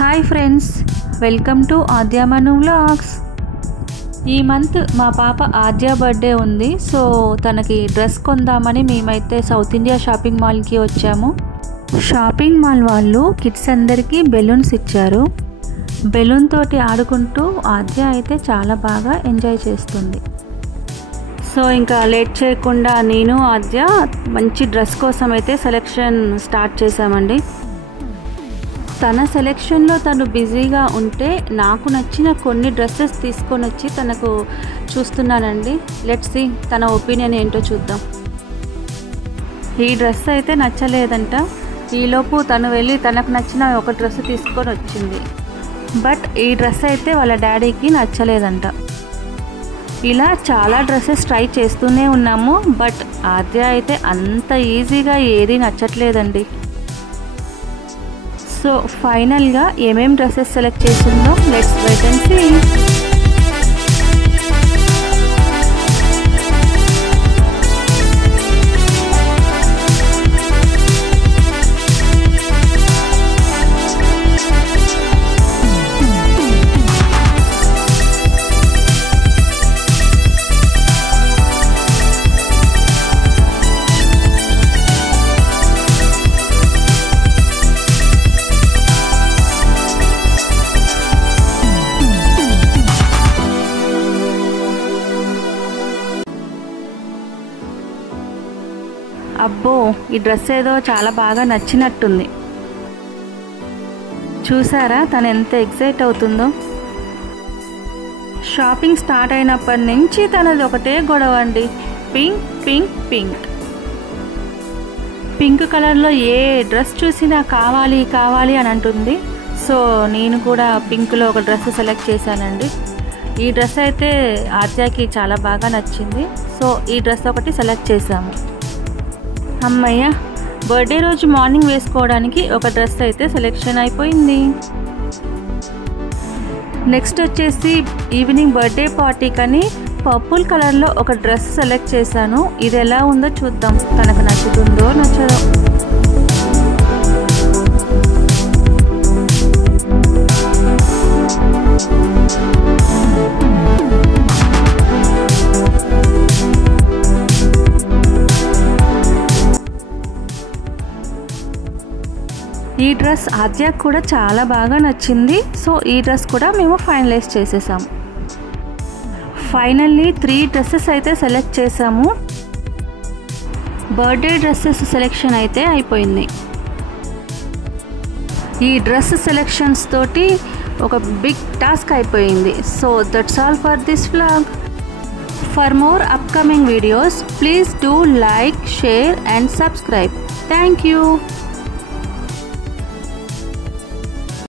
Hi friends, welcome to Aadya Manu vlogs. ఈ month మా పాప ఆద్య బర్త్డే ఉంది. సో తనకి డ్రెస్ కొందామని మేమైతే సౌత్ ఇండియా షాపింగ్ మాల్కి వచ్చాము. షాపింగ్ మాల్ వాళ్ళు కిడ్స్ అందరికీ బెలూన్స్ ఇచ్చారు. బెలూన్ తోటి ఆడుకుంటూ ఆద్య అయితే చాలా బాగా ఎంజాయ్ చేస్తుంది. సో ఇంకా లేట్ చేయకుండా నేను ఆద్య మంచి డ్రెస్ కోసం అయితే సెలెక్షన్ స్టార్ట్ చేసామండి. తన సెలెక్షన్లో తను బిజీగా ఉంటే నాకు నచ్చిన కొన్ని డ్రెస్సెస్ తీసుకొని వచ్చి తనకు చూస్తున్నానండి. లెట్స్ సీ తన ఒపీనియన్ ఏంటో చూద్దాం. ఈ డ్రెస్ అయితే నచ్చలేదంట. ఈలోపు తను వెళ్ళి తనకు నచ్చిన ఒక డ్రెస్ తీసుకొని వచ్చింది. బట్ ఈ డ్రెస్ అయితే వాళ్ళ డాడీకి నచ్చలేదంట. ఇలా చాలా డ్రెస్సెస్ ట్రై చేస్తూనే ఉన్నాము. బట్ ఆద్య అయితే అంత ఈజీగా ఏది నచ్చట్లేదండి. సో ఫైనల్గా ఏమేం డ్రెస్సెస్ సెలెక్ట్ చేసిందో లెట్స్ వెయిట్ అండ్ సీ. అబ్బో, ఈ డ్రెస్ ఏదో చాలా బాగా నచ్చినట్టుంది. చూసారా తను ఎంత ఎక్సైట్ అవుతుందో. షాపింగ్ స్టార్ట్ అయినప్పటి నుంచి తనది ఒకటే గొడవ అండి. పింక్ పింక్ పింక్ పింక్ కలర్లో ఏ డ్రెస్ చూసినా కావాలి కావాలి అని అంటుంది. సో నేను కూడా పింక్లో ఒక డ్రెస్ సెలెక్ట్ చేశానండి. ఈ డ్రెస్ అయితే ఆద్యకి చాలా బాగా నచ్చింది. సో ఈ డ్రెస్ ఒకటి సెలెక్ట్ చేశాము. అమ్మయ్య, బర్త్డే రోజు మార్నింగ్ వేసుకోవడానికి ఒక డ్రెస్ అయితే సెలెక్షన్ అయిపోయింది. నెక్స్ట్ వచ్చేసి ఈవినింగ్ బర్త్డే పార్టీకని పర్పుల్ కలర్లో ఒక డ్రెస్ సెలెక్ట్ చేశాను. ఇది ఎలా ఉందో చూద్దాం, తనకు నచ్చుతుందో నచ్చదో. ఈ డ్రెస్ ఆద్యకు కూడా చాలా బాగా నచ్చింది. సో ఈ డ్రెస్ కూడా మేము ఫైనలైజ్ చేసేసాము. ఫైనల్లీ 3 డ్రెస్సెస్ అయితే సెలెక్ట్ చేసాము. బర్త్డే డ్రెస్సెస్ సెలెక్షన్ అయితే అయిపోయింది. ఈ డ్రెస్ సెలెక్షన్స్ తోటి ఒక బిగ్ టాస్క్ అయిపోయింది. So that's all for this vlog. For more upcoming videos please do like, share and subscribe. Thank you.